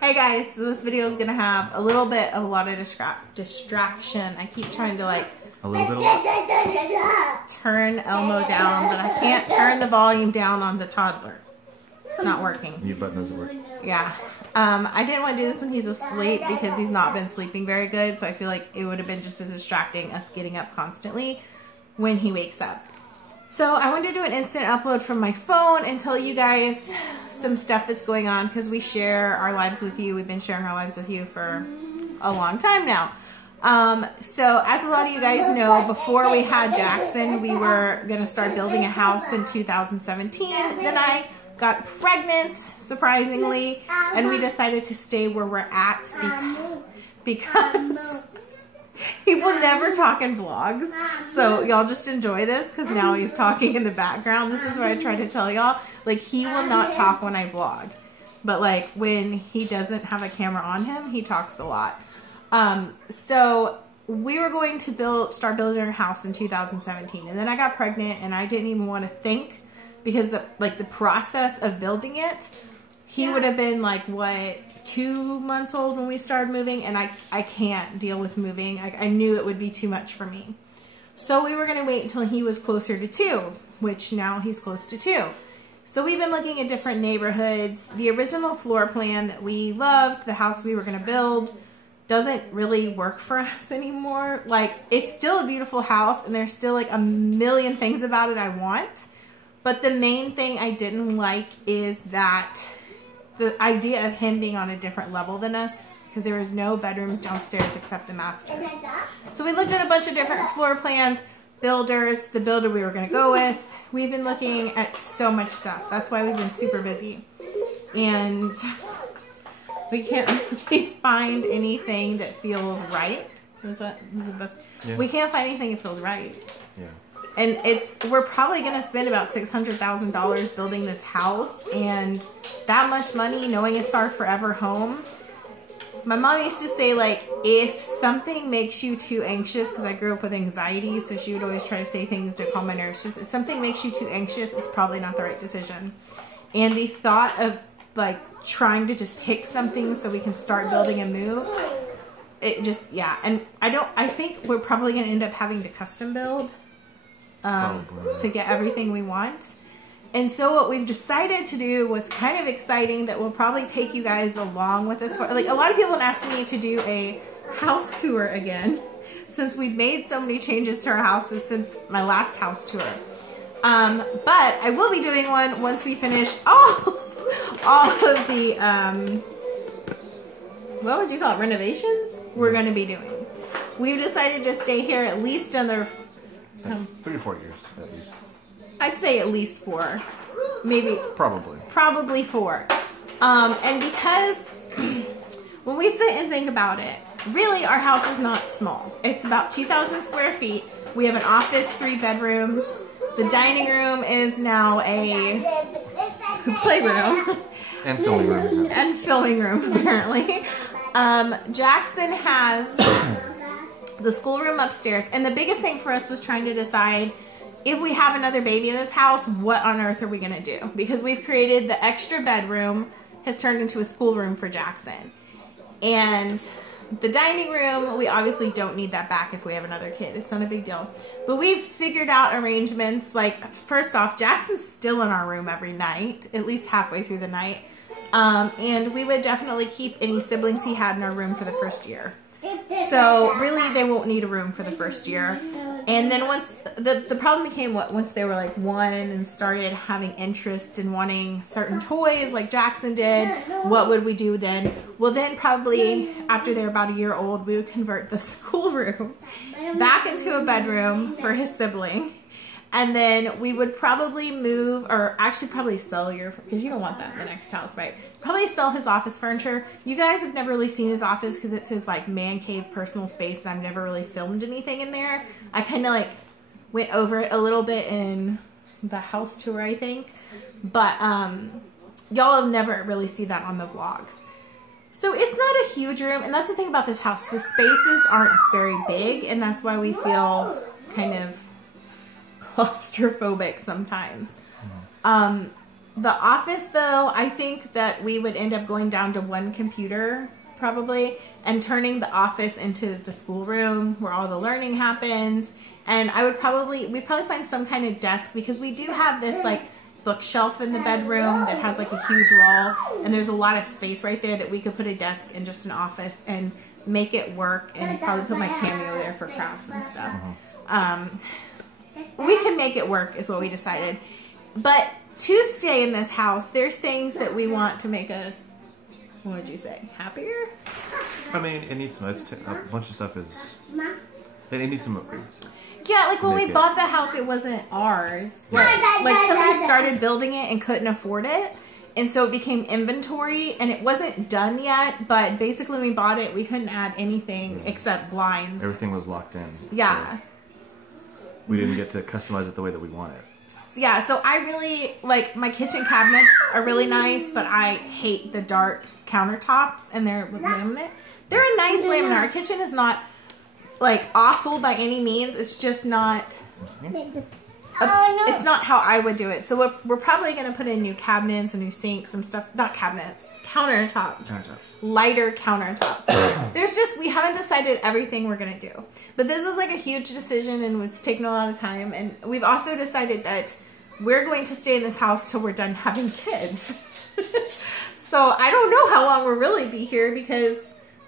Hey guys, so this video is gonna have a little bit of a lot of distraction. I keep trying to like a little bit of turn Elmo down, but I can't turn the volume down on the toddler. It's not working. Mute button doesn't work. Yeah. I didn't want to do this when he's asleep because he's not been sleeping very good, so I feel like it would have been just as distracting us getting up constantly when he wakes up. So I wanted to do an instant upload from my phone and tell you guys some stuff that's going on because we share our lives with you. We've been sharing our lives with you for a long time now. So as a lot of you guys know, before we had Jackson, we were going to start building a house in 2017. Then I got pregnant, surprisingly, and we decided to stay where we're at because he will never talk in vlogs. So y'all just enjoy this because now he's talking in the background. This is what I try to tell y'all. Like, he will not talk when I vlog. But like when he doesn't have a camera on him, he talks a lot. So we were going to start building our house in 2017. And then I got pregnant and I didn't even want to think because the process of building it, he would have been like, what, 2 months old when we started moving, and I can't deal with moving. I knew it would be too much for me. So we were going to wait until he was closer to 2, which now he's close to 2. So we've been looking at different neighborhoods. The original floor plan that we loved, the house we were going to build, doesn't really work for us anymore. Like, it's still a beautiful house and there's still like a million things about it I want. But the main thing I didn't like is that the idea of him being on a different level than us, because there was no bedrooms downstairs except the master. So we looked at a bunch of different floor plans, builders, the builder we were going to go with. We've been looking at so much stuff. That's why we've been super busy. And we can't really find anything that feels right. Is that the best? Yeah. We can't find anything that feels right. Yeah. And we're probably going to spend about $600,000 building this house, and that much money, knowing it's our forever home. My mom used to say, like, if something makes you too anxious, because I grew up with anxiety, so she would always try to say things to calm my nerves. If something makes you too anxious, it's probably not the right decision. And the thought of, like, trying to just pick something so we can start building and move, it just, yeah. And I think we're probably going to end up having to custom build to get everything we want. And so what we've decided to do, what's kind of exciting, that will probably take you guys along with us. Like, a lot of people have asked me to do a house tour again, since we've made so many changes to our houses since my last house tour. But I will be doing one once we finish all of the, what would you call it, renovations we're going to be doing. We've decided to stay here at least another 3 or 4 years at least. I'd say at least 4, maybe. Probably 4. And because when we sit and think about it, really our house is not small. It's about 2,000 square feet. We have an office, 3 bedrooms. The dining room is now a playroom. And filming room. And filming room, apparently. Jackson has the schoolroom upstairs. And the biggest thing for us was trying to decide, if we have another baby in this house, what on earth are we going to do? Because we've created the extra bedroom has turned into a schoolroom for Jackson. And the dining room, we obviously don't need that back if we have another kid. It's not a big deal. But we've figured out arrangements. Like, first off, Jackson's still in our room every night, at least halfway through the night. And we would definitely keep any siblings he had in our room for the first year. So really, they won't need a room for the first year. And then once the problem became once they were like 1 and started having interest in wanting certain toys like Jackson did, what would we do then? Well, then probably after they're about a year old, we would convert the schoolroom back into a bedroom for his sibling. And then we would probably move, or actually probably sell because you don't want that in the next house, right? Probably sell his office furniture. You guys have never really seen his office because it's his like man cave personal space, and I've never really filmed anything in there. I kind of like went over it a little bit in the house tour, I think. But y'all will never really see that on the vlogs. So it's not a huge room, and that's the thing about this house. The spaces aren't very big, and that's why we feel kind of claustrophobic sometimes. The office, though, I think that we would end up going down to one computer probably and turning the office into the schoolroom where all the learning happens. And we'd probably find some kind of desk, because we do have this like bookshelf in the bedroom that has like a huge wall, and there's a lot of space right there that we could put a desk and just an office and make it work, and probably put my Cameo there for crafts and stuff. We can make it work is what we decided. But to stay in this house, there's things that we want to make us, what would you say, happier? I mean, it needs some, a bunch of stuff is, it needs some upgrades. Yeah, like when we bought the house, it wasn't ours. Like somebody started building it and couldn't afford it. And so it became inventory, and it wasn't done yet, but basically when we bought it, we couldn't add anything except blinds. Everything was locked in. Yeah. So we didn't get to customize it the way that we want it. Yeah, so I really, like, my kitchen cabinets are really nice, but I hate the dark countertops, and they're with laminate. They're a nice laminate. Our kitchen is not, like, awful by any means. It's just not... It's not how I would do it. So we're probably going to put in new cabinets, a new sink, some stuff. Not cabinets. Countertops. Lighter countertops. We haven't decided everything we're going to do. But this is like a huge decision, and it's taken a lot of time. And we've also decided that we're going to stay in this house till we're done having kids. So I don't know how long we'll really be here, because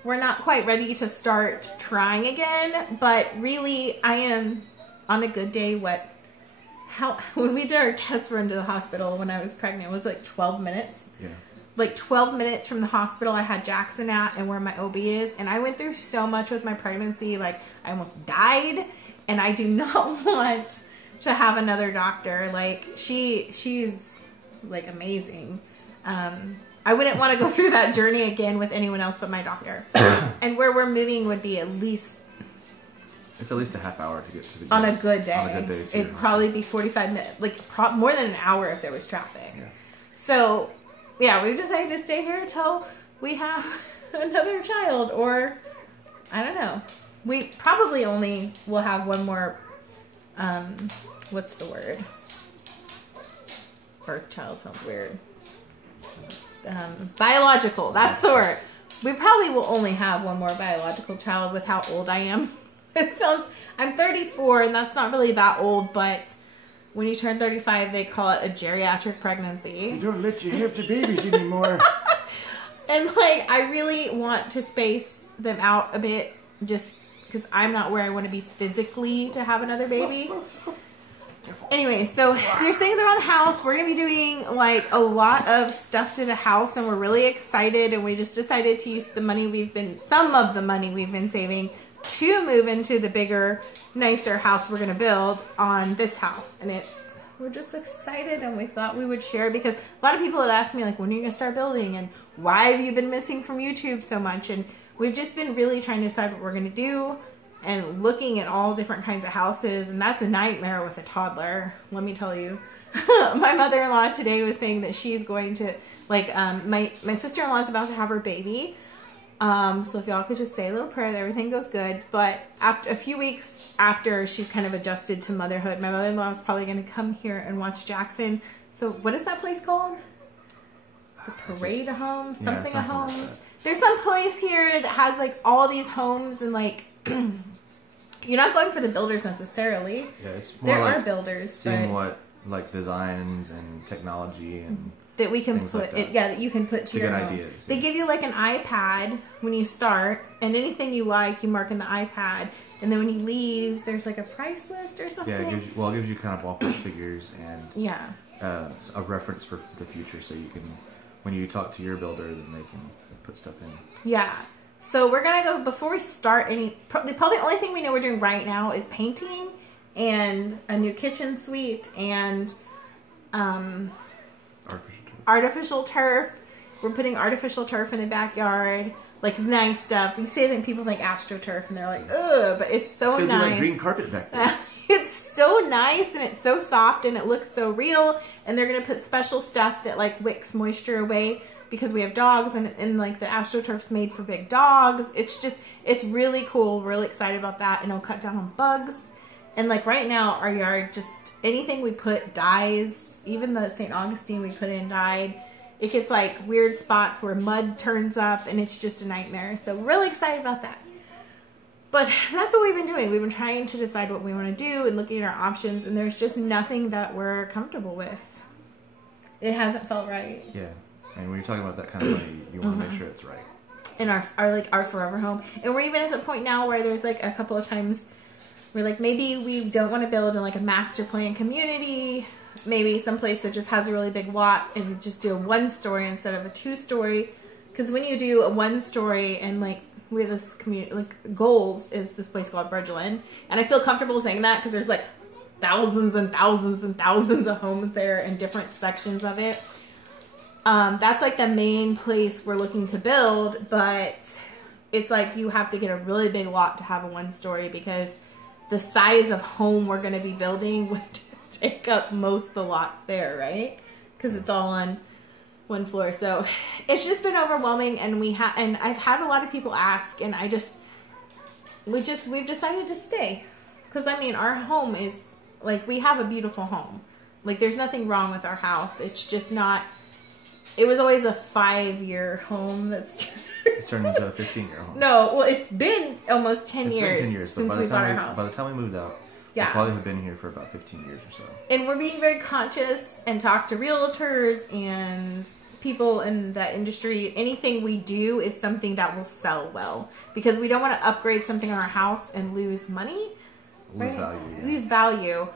we're not quite ready to start trying again. But really, I am on a good day. When we did our test run to the hospital when I was pregnant, it was like 12 minutes. Yeah. Like 12 minutes from the hospital I had Jackson at and where my OB is. And I went through so much with my pregnancy. Like, I almost died. And I do not want to have another doctor. Like, she's like amazing. I wouldn't want to go through that journey again with anyone else but my doctor. And where we're moving would be at least... It's at least a half hour to get to the... On a good day. On a good day, too. It'd probably be 45 minutes. Like, more than an hour if there was traffic. Yeah. So, yeah, we've decided to stay here until we have another child. Or, I don't know. We probably only will have one more... what's the word? Birth child sounds weird. Biological. That's the word. We probably will only have one more biological child with how old I am. It sounds, I'm 34, and that's not really that old, but when you turn 35, they call it a geriatric pregnancy. You don't let you have the babies anymore. And, like, I really want to space them out a bit, just because I'm not where I want to be physically to have another baby. Anyway, so there's things around the house. We're going to be doing, like, a lot of stuff to the house, and we're really excited, and we just decided to use some of the money we've been saving to move into the bigger, nicer house we're going to build on this house. And we're just excited, and we thought we would share, because a lot of people had asked me, like, when are you going to start building, and why have you been missing from YouTube so much? And we've just been really trying to decide what we're going to do and looking at all different kinds of houses, and that's a nightmare with a toddler, let me tell you. My mother-in-law today was saying that she's going to, like, my sister-in-law is about to have her baby. So if y'all could just say a little prayer that everything goes good. But after a few weeks after she's kind of adjusted to motherhood, my mother-in-law is probably going to come here and watch Jackson. So what is that place called? The Parade of Homes? Something of Homes? Like there's some place here that has, like, all these homes, and, like, you're not going for the builders necessarily. Yeah, it's more there like are builders. Seeing what, like, designs and technology and... that we can put like it, that you can put to your home. Ideas, They give you like an iPad when you start, and anything you like, you mark in the iPad, and then when you leave, there's like a price list or something. Yeah, it gives you kind of ballpark figures and yeah, a reference for the future, so you can, when you talk to your builder, then they can put stuff in. Yeah. So we're gonna go before we start probably the only thing we know we're doing right now is painting and a new kitchen suite and artificial turf. We're putting artificial turf in the backyard, like nice stuff. You say that people think AstroTurf and they're like, ugh, but it's so it's nice. Be like green carpet back there. It's so nice, and it's so soft, and it looks so real. And they're gonna put special stuff that like wicks moisture away because we have dogs, and like the AstroTurf's made for big dogs. It's really cool. We're really excited about that, and it'll cut down on bugs. And like right now, our yard, just anything we put dies. even the St. Augustine we put in died. It gets like weird spots where mud turns up and it's just a nightmare. So really excited about that. But that's what we've been doing. We've been trying to decide what we want to do and looking at our options, and there's just nothing that we're comfortable with. It hasn't felt right. Yeah. And when you're talking about that kind of money, you want to make sure it's right. In our forever home. And we're even at the point now where there's like a couple of times where like maybe we don't want to build in like a master plan community, maybe someplace that just has a really big lot and just do a 1-story instead of a 2-story. Because when you do a 1-story and like we have this community, like Goals is this place called Bridgeland, and I feel comfortable saying that because there's like thousands and thousands and thousands of homes there in different sections of it. That's like the main place we're looking to build, but it's like you have to get a really big lot to have a 1-story because the size of home we're going to be building would take up most of the lots there, right? Because it's all on one floor. So it's just been overwhelming, and I've had a lot of people ask, and we've decided to stay. Because I mean, our home is like, we have a beautiful home. Like there's nothing wrong with our house. It's just not. It was always a 5-year home that's it's turned into a 15-year home. No, well, it's been almost 10 It's years, been 10 years, but since by we the bought our time house. by the time we moved out, Yeah. we probably have been here for about 15 years or so. And we're being very conscious and talk to realtors and people in that industry. Anything we do is something that will sell well, because we don't want to upgrade something on our house and lose money. Lose value. Yeah. Lose value.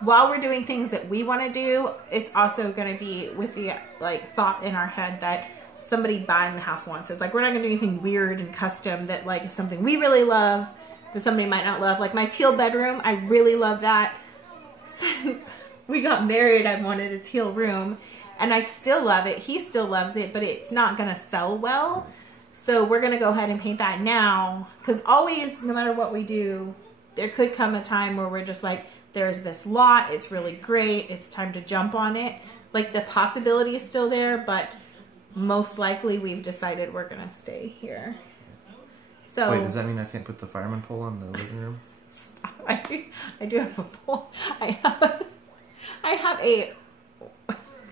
While we're doing things that we want to do, it's also going to be with the like thought in our head that somebody buying the house wants us. Like we're not going to do anything weird and custom that like is something we really love that somebody might not love. Like my teal bedroom, I really love that. Since we got married, I wanted a teal room, and I still love it. He still loves it, but it's not going to sell well. So we're going to go ahead and paint that now, because always, no matter what we do, there could come a time where we're just like, there's this lot, it's really great, it's time to jump on it. Like the possibility is still there, but most likely we've decided we're going to stay here. So wait, does that mean I can't put the fireman pole in the living room? Stop. I do have a pole. I have a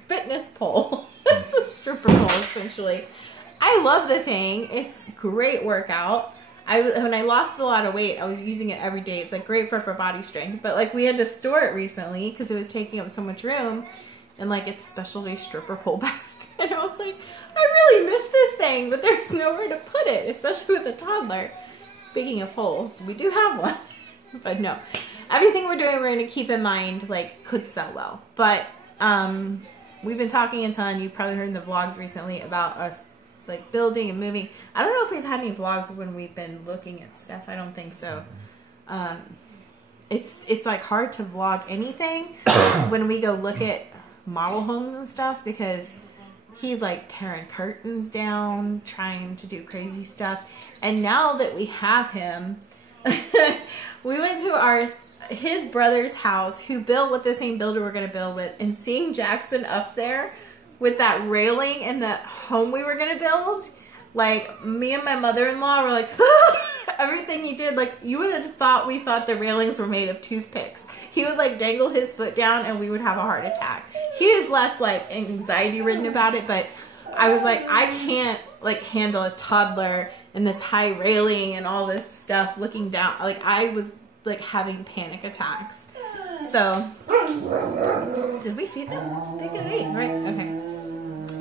fitness pole. It's a stripper pole, essentially. I love the thing. It's great workout. When I lost a lot of weight, I was using it every day. It's like great for upper body strength. But like we had to store it recently because it was taking up so much room, and like it's specialty stripper pole back. And I was like, I really miss this thing, but there's nowhere to put it, especially with a toddler. Speaking of poles, we do have one. But no, everything we're doing, we're going to keep in mind, like, could sell well. But we've been talking a ton. You've probably heard in the vlogs recently about us, like, building and moving. I don't know if we've had any vlogs when we've been looking at stuff. I don't think so. It's like, hard to vlog anything when we go look at model homes and stuff, because he's, like, tearing curtains down, trying to do crazy stuff. And now that we have him... we went to his brother's house, who built with the same builder we're going to build with, and seeing Jackson up there with that railing and the home we were going to build, like, me and my mother-in-law were like, everything he did, like, you would have thought we thought the railings were made of toothpicks. He would, like, dangle his foot down and we would have a heart attack. He is less, like, anxiety-ridden about it, but I was like, I can't, like, handle a toddler and this high railing and all this stuff looking down. Like, I was, like, having panic attacks. So, did we feed them? They could eat, right? Okay.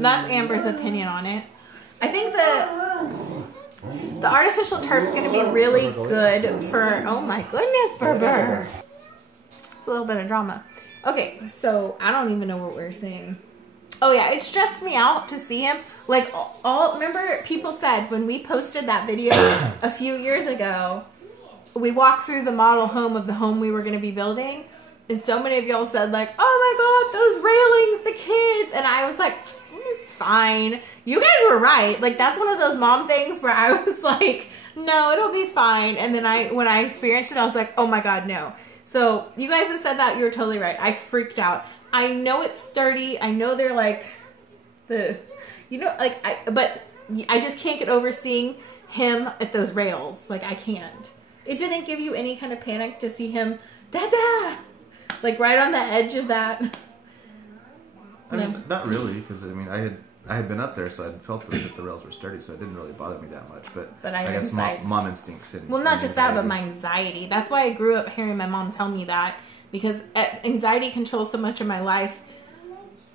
That's Amber's opinion on it. I think the artificial turf is going to be really good for, oh my goodness, Berber. It's a little bit of drama. Okay, so I don't even know what we're saying. Oh yeah, it stressed me out to see him. Like, remember people said when we posted that video a few years ago, we walked through the model home of the home we were going to be building, and so many of y'all said like, oh my god, those railings, the kids, and I was like, it's fine. You guys were right. Like, that's one of those mom things where I was like, no, it'll be fine. And then when I experienced it, I was like, oh my god, no. So you guys have said that. You're totally right. I freaked out. I know it's sturdy. I know they're like but I just can't get over seeing him at those rails. Like, I can't. It didn't give you any kind of panic to see him, Dada, like right on the edge of that. I mean, not really, because I mean, I had been up there, so I'd felt that the rails were sturdy, so it didn't really bother me that much. But I guess mom instincts. Well, not just that, but my anxiety. That's why I grew up hearing my mom tell me that, because anxiety controls so much of my life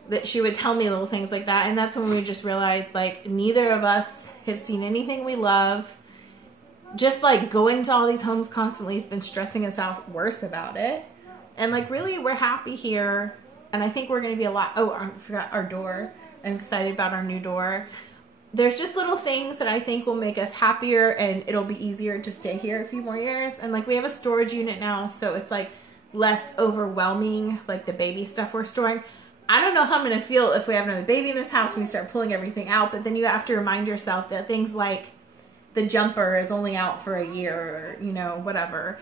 that she would tell me little things like that. And that's when we just realized, like, neither of us have seen anything we love. Just, like, going to all these homes constantly has been stressing us out worse about it. And, like, really, we're happy here. And I think we're going to be a lot... Oh, I forgot our door. I'm excited about our new door. There's just little things that I think will make us happier, and it'll be easier to stay here a few more years. And, like, we have a storage unit now, so it's, like, less overwhelming, like, the baby stuff we're storing. I don't know how I'm going to feel if we have another baby in this house and we start pulling everything out, but then you have to remind yourself that things like the jumper is only out for a year, or, you know, whatever.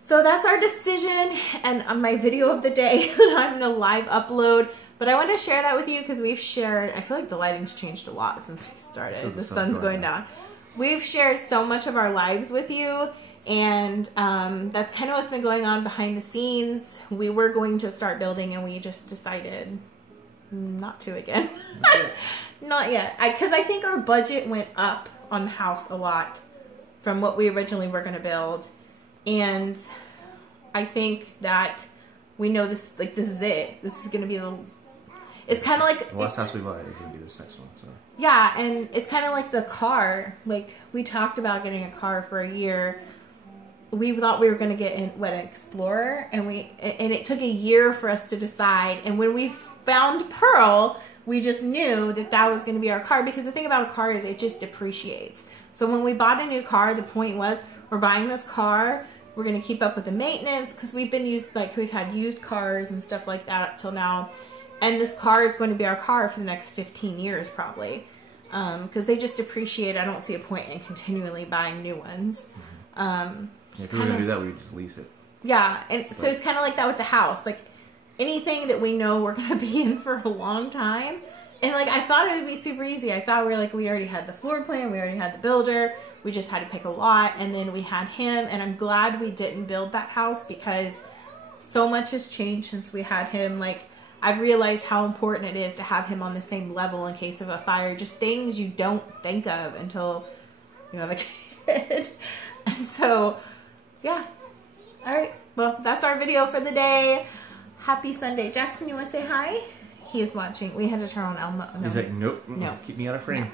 So that's our decision, and on my video of the day that I'm going to live upload. But I want to share that with you because we've shared, I feel like the lighting's changed a lot since we started. The sun's going down. We've shared so much of our lives with you, and that's kind of what's been going on behind the scenes. We were going to start building, and we just decided not to again. Not yet. Because I think our budget went up on the house a lot from what we originally were going to build. And I think that we know this, like, this is it. This is going to be the... It's kind of like... The last house we bought is going to be this next one, so... Yeah, and it's kind of like the car. Like, we talked about getting a car for a year. We thought we were going to get an Explorer, and it took a year for us to decide. And when we found Pearl, we just knew that that was going to be our car, because the thing about a car is it just depreciates. So when we bought a new car, the point was, we're buying this car, we're going to keep up with the maintenance, because we've had used cars and stuff like that up till now. And this car is going to be our car for the next 15 years probably. Because they just depreciate. I don't see a point in continually buying new ones. If we were going to do that, we would just lease it. Yeah, and so it's kind of like that with the house. Like, anything that we know we're going to be in for a long time. And, like, I thought it would be super easy. I thought we already had the floor plan. We already had the builder. We just had to pick a lot. And then we had him. And I'm glad we didn't build that house, because so much has changed since we had him. Like, I've realized how important it is to have him on the same level in case of a fire. Just things you don't think of until you have a kid. And so, yeah. All right. Well, that's our video for the day. Happy Sunday. Jackson, you want to say hi? He is watching. We had to turn on Elmo. No. He's like, nope. No. Keep me out of frame.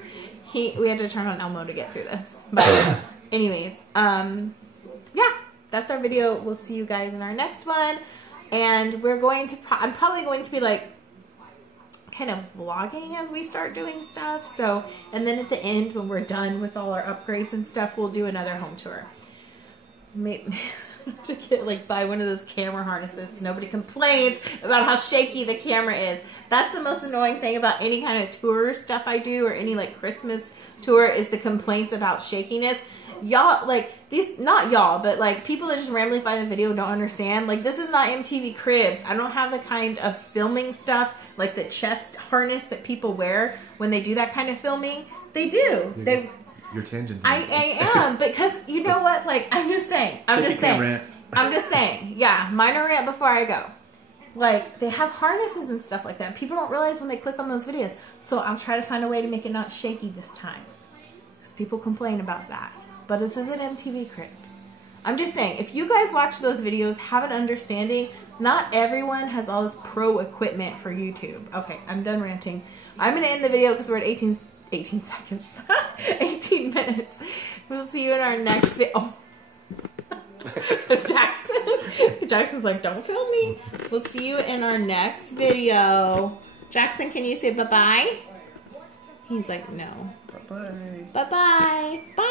No. We had to turn on Elmo to get through this. But anyways, yeah, that's our video. We'll see you guys in our next one. And we're going to, I'm probably going to be like kind of vlogging as we start doing stuff. So, and then at the end, when we're done with all our upgrades and stuff, we'll do another home tour. Maybe to get, like, buy one of those camera harnesses so nobody complains about how shaky the camera is. That's the most annoying thing about any kind of tour stuff I do, or any, like, Christmas tour, is the complaints about shakiness. Y'all, like, these, not y'all, but, like, people that just randomly find the video don't understand. Like, this is not MTV Cribs. I don't have the kind of filming stuff, like the chest harness that people wear when they do that kind of filming. They do. You're tangent. I am, because you know what? Like, I'm just saying. I'm just saying. Yeah, minor rant before I go. Like, they have harnesses and stuff like that. People don't realize when they click on those videos. So I'll try to find a way to make it not shaky this time, because people complain about that. But this isn't MTV Cribs. I'm just saying, if you guys watch those videos, have an understanding. Not everyone has all this pro equipment for YouTube. Okay, I'm done ranting. I'm going to end the video because we're at 18 seconds. 18 minutes. We'll see you in our next video. Oh. Jackson's like, don't film me. We'll see you in our next video. Jackson, can you say bye-bye? He's like, no. Bye-bye. Bye-bye. Bye.